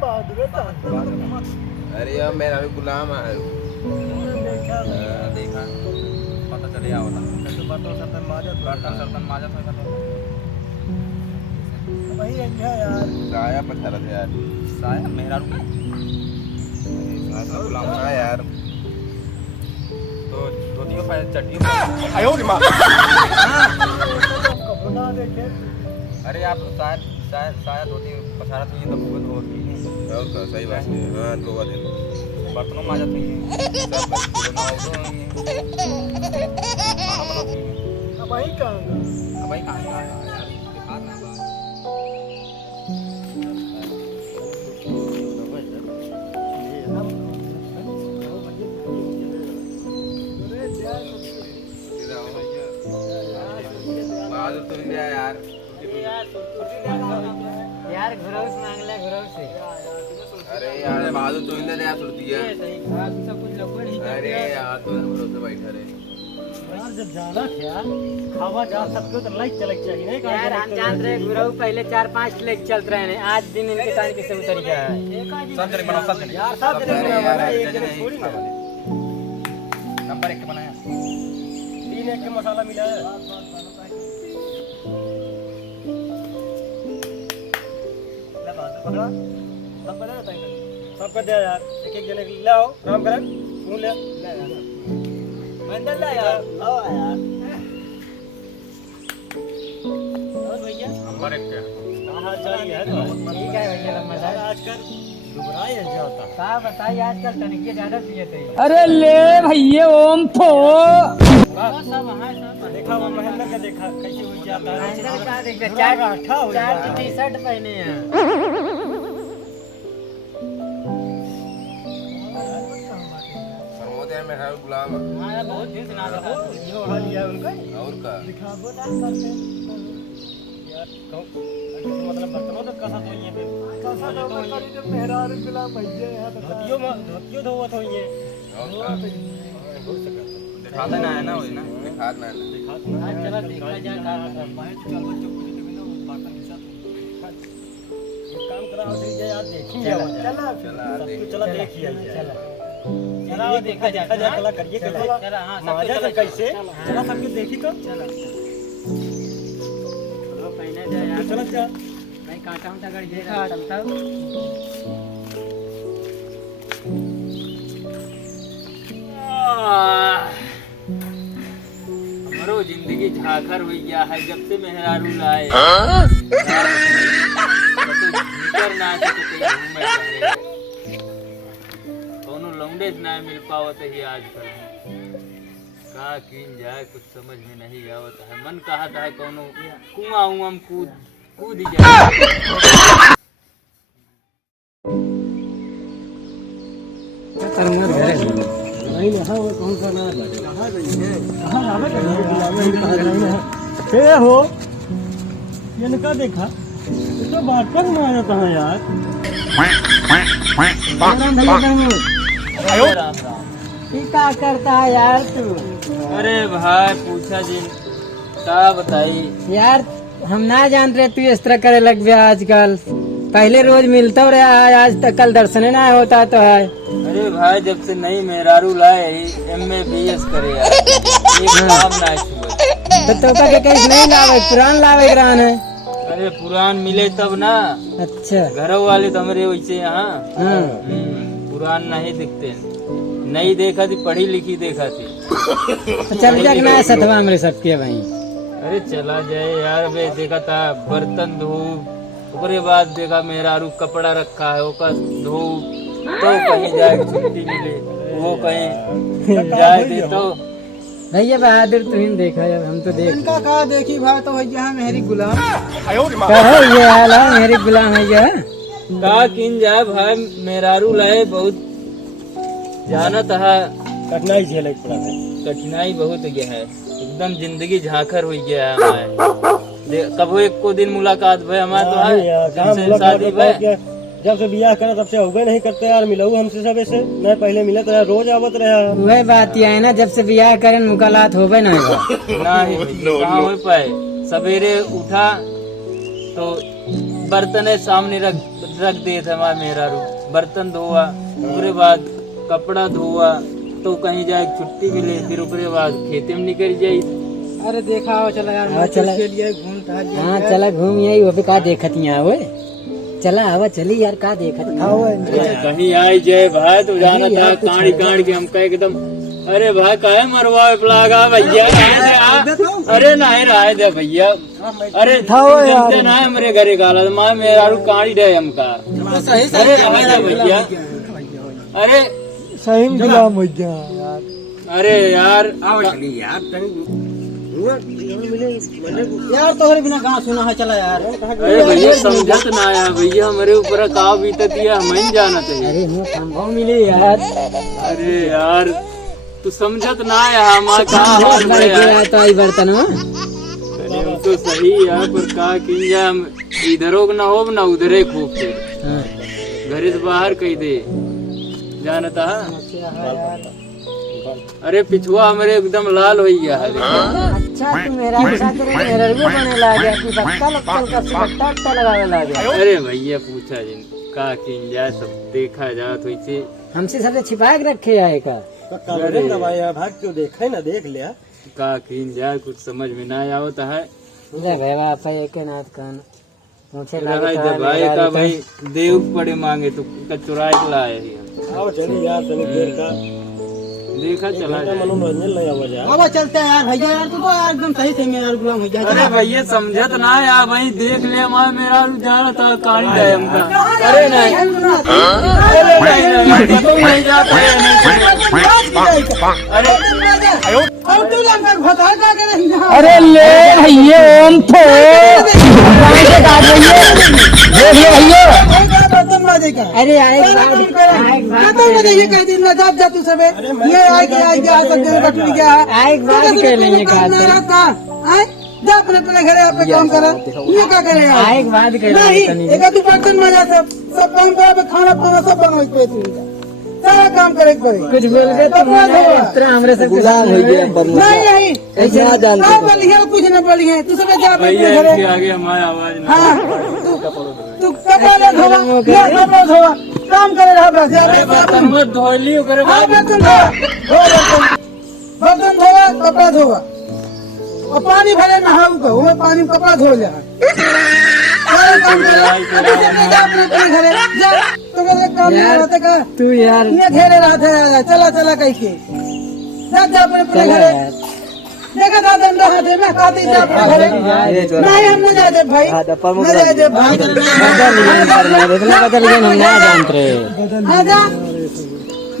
बहादुर है। अरे यार मेरा भी गुलाम है। देखा पता चले आवला तो बर्तन सर्तन माजत होगा तो वही है यार। साया पत्थर है यार। साया मेहरा रुका गुलाम है यार। तो धोती को फायदा चड्डी आयो रे मां। कपड़ा देखे। अरे आप साया धोती पसारा तो ये तो बहुत होती है और का सही बात है। हां तो बात है। बर्तनों माजत हुई है सब अब वही कहूँगा। अब भाई कहाँ यार दिखा ना बहादुर तुम दिया यार। यार घरों से मांग ले घरों से। अरे यार बहादुर तुम ने दिया सुरती है। सही कहा तू सब कुछ लोग नहीं अरे यार तो भरोसे बैठा रहे। यार जब जाना क्या हवा जा सबको तो लाइट चलक चाहिए नहीं। यार हम जान रहे घरों पहले 4-5 लेक चलते रहे हैं। आज दिन इनके टाइम कैसे उतर गया है। सब जने बनाओ सब जने यार साथ अरे देने यार, वाला एक जने थोड़ी ना। नंबर 1 के बनाया 3 एक के मसाला मिला है। ले बहादुर पकड़ा। सब बना रहता है। सबका दे यार। एक जने ले आओ काम करें। तू ले यार। मंडल ला यार। आओ यार। और भैया नंबर 1 के कहाँ चल गया है तो? ठीक है भैया मसाला आजकल दुबराई है जाता। साहब बताइए आजकल तनिके ज्यादा पिए थे। अरे ले भैया ओम थो सब वहाँ सब देखा वो महेंद्र का देखा कैसे हो जाता है। अंदर का देख ले चार अट्ठा हो चार जाता है। टी-शर्ट पहने हैं। प्रमोद यार मेरा भी गुलाम है। हमारा बहुत दिन सुना रहा था। यो हाल लिया उनका और का दिखाबो ना करते यार। कहो मतलब बर्तनों तो कसा तो ये फिर कसा तो करी जब मेहरार गुलाम भैया है तो धोतियो धोवत हो ये और का दिखा देना है ना वही ना दिखा ना हाँ, चलो देखा जाए कहाँ था। एक काम करा और जाए यार देखिए चला चला देखिए चला चला वो देखा जाए कला करिए कला चला हाँ माजा तो कैसे चला सबके देखी तो चलो पहने जाए यार। चला क्या नहीं कांटा उंटा कर ये चलता हमारो जिंदगी झाखर हुई गया है जब से मेहरारू लाए। ना कोनो लौंडे से ना मिल पावत है आजकल। का कीन जाए कुछ समझ में नहीं आवत है। मन कहता है कोनो कुआं उआं में कूद जाए। नहीं हाँ वो कौन सा ना कहाँ गई है कहाँ आवे कहाँ हो ये इनका देखा तो बात कर ना आया कहाँ यार। क्या करता है यार तू? अरे भाई पूछा जी क्या बताई यार। हम ना जान रहे तू इस तरह करे लग गया आजकल। पहले रोज मिलता रहा आज तक कल दर्शन ना होता तो है। अरे भाई जब से नई मेहरारू लाए MA BS करे यार एक काम ना तो के कहीं नहीं लावे पुरान लावे ग्रान है। अरे पुरान मिले तब ना। अच्छा घरों वाले तो हमारे वैसे यहाँ पुरान नहीं दिखते। नहीं देखा थी पढ़ी लिखी देखा थी। चल जाना है सतवा मेरे सबके भाई। अरे चला जाए यार वे देखा था बर्तन धो उसके बाद देखा मेहरारू कपड़ा रखा है ओका धो तो कहीं जाए छुट्टी मिले वो कहीं जाए दे तो भैया बहादुर तुम देखा जब हम तो देख इनका कहा देखी भाई तो भैया मेहरी गुलाम कहो ये हाल है मेहरी गुलाम है ये का किन जाए भाई मेहरारू लाए बहुत जाना था कठिनाई झेले पड़ा है। कठिनाई बहुत गया है एकदम जिंदगी झाकर हुई गया है हमारे। कब एक को दिन मुलाकात भाई हमारे तो है शादी भाई जब से बियाह करे तब से होगे नहीं करते यार मिलो हमसे सब ऐसे नहीं पहले मिले तो यार रोज आवत रहा। वही बात ये है ना जब से बियाह करें मुलाकात होवे ना कहाँ हो पाए। सवेरे उठा तो बर्तन सामने रख रख दिए थे हमारे मेहरा रू, बर्तन धोआ, उसके बाद कपड़ा धोआ, तो कहीं जाए छुट्टी मिले, फिर उसके बाद खेते में निकल जाई। अरे देखा हो चला यार, हाँ, चला। के लिए घूम था हाँ चला घूम आई, वो भी का देखत यहाँ वो चला हवा चली यार, का देखत कहीं आई जय भाई तो जाना था काड़ी काड़ के हमका एकदम, अरे भाई काहे मरवा लागा भैया, अरे नहीं रहा दे भैया, अरे जमते ना हमारे घरे गाला माँ मेरा काड़ी दे हमका, अरे रहा दे भैया, अरे सही में गुलाम हो गया यार। अरे यार यार तोहरे बिना कहाँ सुना है, चला यार। अरे भैया समझत ना आया भैया, हमारे ऊपर का बीतती है हमें ही जाना चाहिए। अरे मुँह संभव मिले यार, अरे यार तू समझत ना आया हमारा कहाँ तो आई बर्तन में, अरे हम तो सही यार पर का किंजा इधरों ना हो ना उधरे खूब थे घर से बाहर कही दे जानता है। अरे पिछुआ हमारे एकदम लाल हो गया है। अच्छा तू मेरा मेरा भी बने ला गया कि बक्का लक्कल का सिपट्टा अट्टा लगावे ला गया। अरे भैया पूछा जिन का किंजा सब देखा जा तो इसे हमसे सब छिपा के रखे है का, अरे ना भाई भाग क्यों देखा ना देख लिया का किंजा कुछ समझ में ना आवता है। ले भाई बाप एक नाथ कान पूछे लगा भाई का भाई देव पड़े मांगे तो चुराए के लाए आओ चलिए यार, चलिए देर का देखा चला मनोरंजन लगा हुआ अब चलते हैं यार भैया, यार तू तो यार एकदम सही से मेरा गुलाम हो जाए। अरे भैया समझत ना यार भाई, देख ले हमारा मेरा जाना था कांड है हमका। अरे नहीं नहीं जाता है, अरे ले भैया ओम फो अरे अपने घरे आप काम करा, ये क्या करेगा? नहीं एक तू बर्तन मजा सब काम करा, खाना पीना सब बनवा सारा काम करे कुछ बोल गए तो हमारे से गुलाम हो गया। नहीं ऐसे ना जानते बोलिए, कुछ न बोलिए, तू सब जा अपने घरे आगे हमारी आवाज ना। हाँ तू कपड़ा धोवा, कपड़ा धोवा, काम करे रहा बस। बर्तन मत धोली करे, बर्तन धोवा, कपड़ा धोवा और पानी भरे नहाऊ का, वो पानी में कपड़ा धो ले। काम करे घरे जा, तुम्हारे काम नहीं रहते का तू यार ये घेरे रहा था, चला चला कैसे जा अपने घरे देखा था दंड हाथे में खाते जा अपने घरे। नहीं हम न जाते भाई, न जाते भाई, हाँ जा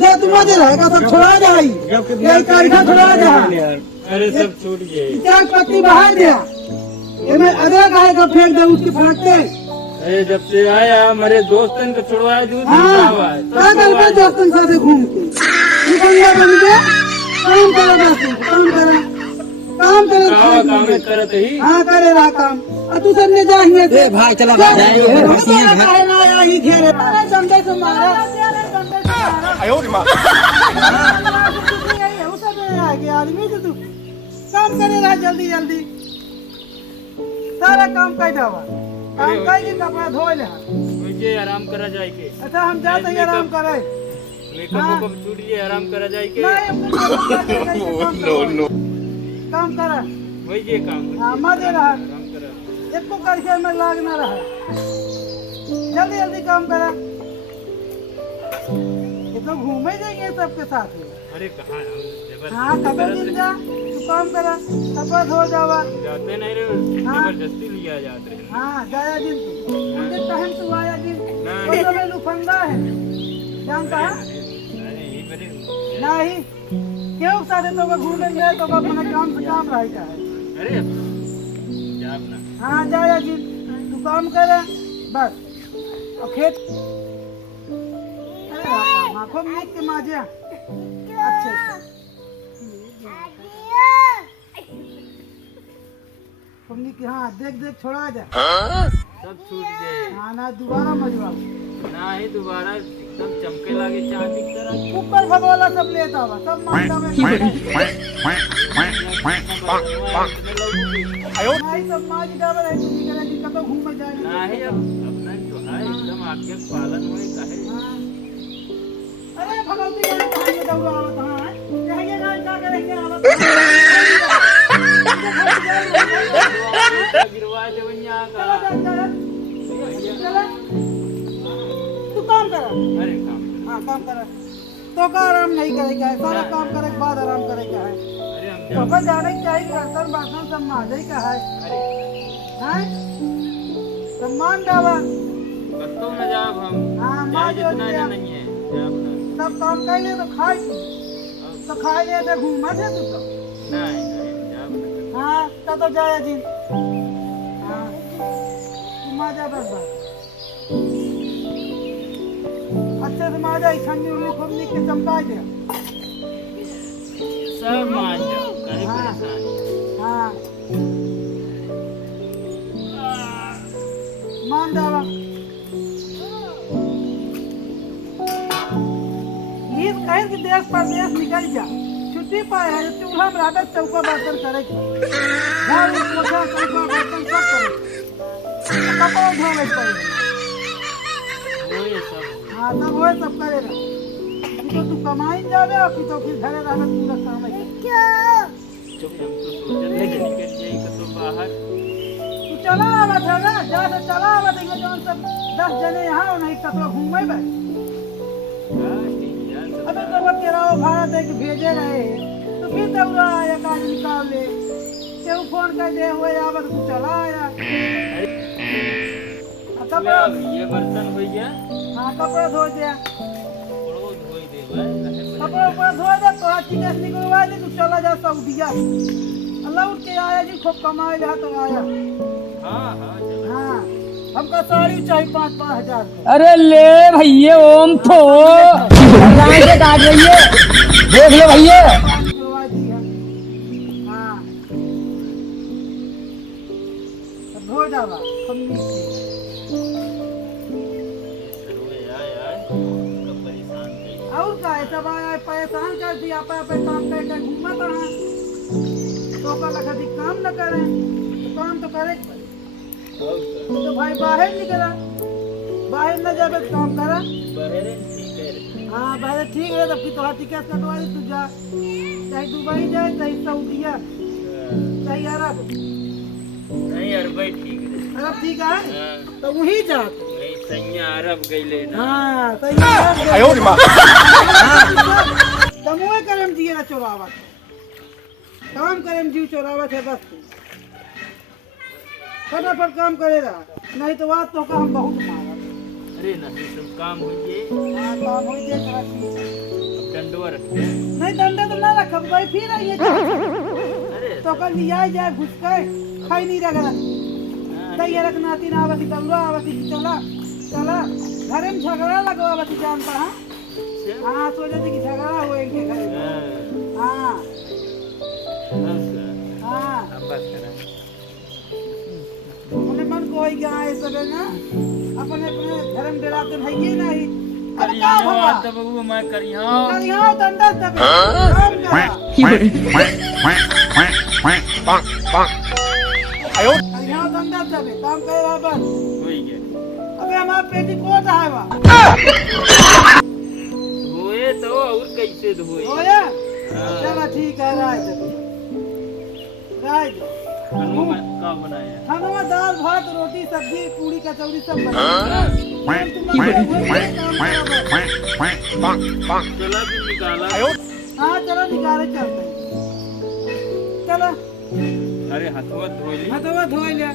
जा तू मजे रहेगा, सब छोड़ा जाए, यही कारिका छोड़ा जाए। अरे सब छूट गए, क्या पत्ती बाहर दिया, ये मैं अदरक आएगा फेंक दे उसकी फटते। अरे जब से आया हमारे दोस्तन को छुड़वाया दूध हाँ दोस्तन साथ घूम के निकलना बन गया, काम करो काम करा, काम करे करत ही। हाँ करे रहा काम, और तू सब ने जाइए भाई चला आदमी से तू काम करे रहा जल्दी जल्दी, सारा काम कर जावा, काम कर कपड़ा धो ले। मुझे आराम करा जाए के, अच्छा हम जाते हैं आराम करे, मेकअप छूट गया आराम करा जाए के। काम करा वही ये काम मजे रहा, काम करा एक को करके में लागना रहा, जल्दी जल्दी काम करा। ये तो घूमे जाएंगे सबके साथ में। अरे कहाँ हाँ कपड़े दिन जा, तू काम करा, कपड़ा धो जावा। जाते नहीं रे, हाँ। जबरदस्ती लिया जाते रहे। हाँ जाया दिन उनके टाइम तू आया दिन वो तो मैं लुफंदा है जानता है नहीं क्यों सारे तो घूमने गए तो अपना काम से काम रहेगा है। अरे जा अपना। हाँ जाया दिन तू काम करे बस, और खेत आँखों में के माजे अच्छे से तुमने की हाँ देख देख छोड़ा जा, सब छूट गए। हाँ ना दोबारा मजवा ना ही दोबारा एकदम चमके लगे चांदी की तरह। ऊपर भगवाला सब लेता हुआ सब मांगा में नहीं सब माज डाल रहे हैं, तो घूम जाए नहीं अब अपना तो है एकदम आगे पालन होए काहे अरे भगवती यार कहां ये दौड़ा आवत हां कहिए ना क्या करेंगे आवत गिरवा देवनिया का चला तू काम कर अरे काम हां काम कर तो का आराम नहीं करेगा सारा काम करे के बाद आराम करेगा है अरे हम तो अपन जाने के चाहिए बर्तन बासन सब माजे का है हैं सम्मान दावा कत्तो न जाब हम हां चाहे माँ जो जितना दिया ना नहीं है जाब ना सब काम कर ले तो खाए तो खाए ले तो घूमा थे तू तो नहीं जाब ना हाँ तो जाया जी हाँ माजा बस अच्छे से माजा ठंडी उड़ी खूब निक के चमका दे सब मान जाओ काहे हाँ। परेशानी हाँ मान डाला ये कहे कि देश परदेश निकल जा छुट्टी पाए है चूल्हा में रहते चौका बर्तन करे झाड़ू पोछा चौका बर्तन सब करे कपड़ा धोवे पड़े ओए सब हाँ सब वो सब करेगा तो तू कमाई जावे और फिर तो फिर घरे रहना पूरा काम है चुप हम तो सोचत है कि निकल जाई कतो बाहर तू चला आवा था ना जा से चला आवा था जो सब 10 जने यहाँ और नहीं कतो घूमे बे अबे तो वो किराया भाड़ा दे के भेजे रहे तो फिर दौड़ा आया काज निकाल ले तेरे फोन कर दे हुए आवा तो तू चला आया कपड़ा ये बर्तन हो गया हाँ कपड़ा धो दिया कपड़ो धोई देबे कपड़ा ऊपर धो दे तो हाथी कैसे निकलवा दे तू चला जा सऊदीया अल्लाह उठ के आया जी खूब कमाए रहा तो आया हां हां चलो हाँ हमका साड़ी चाहिए 5-5 हजार अरे ले भैया ओम थो कहाँ से काट रही है देख ले भैया निकलवा दी है हाँ धो डाला खम्मी से ओए यार कब परेशान कई और का ऐसा आया परेशान कर दिया पे काम करके घूमत रहा तो का लगा दी काम न करे तो काम तो करे तो भाई बाहर निकला बाहर न जाबे तो काम करा बहरे ठीक है हाँ बाहर ठीक है तब की तो टिकट कटवा दे तू जा चाहे दुबई जाए चाहे सऊदीया चाहे अरब नहीं यार भाई ठीक है अरब ठीक है हां तो वही जा नहीं सैया अरब गइले ना हाँ सही आयो रे मां तमुए करम दिए ना चोरावत काम करम जीव चोरावत है बस फटाफट काम करेगा नहीं तो बात तो का हम बहुत मारा अरे नहीं सब काम हो गए हाँ काम हो गया अब डंडवा रखते हैं नहीं डंडा तो ना रखब गई फिर आइए अरे तो कल लिया जाए घुस कर खाई नहीं रहा तैयार रखना तीन आवती दौड़ा आवती चला चला घर में झगड़ा लगवा आवती जानता हाँ हाँ सोचे थे कि झगड़ा हुए इनके घर में हाँ हाँ बस करा उन्हें मन को ही क्या है सब है ना अपने अपने धर्म डराते हैं ये नहीं अब करिया क्या हुआ तब वो मैं करिया यहाँ डंडा तब काम करा यहाँ डंडा तब काम करे बस होई गया अबे हमारा पेटी कोट है वा धोए तो और कैसे धोए होया हाँ। चलो ठीक है राज राज खाना में का बनाया खाना में दाल भात रोटी सब्जी पूरी कचौड़ी सब बना चला भी निकाला हाँ चलो निकाले चलते हैं। चलो अरे हाथवा धो ली हाँ तो वो धो लिया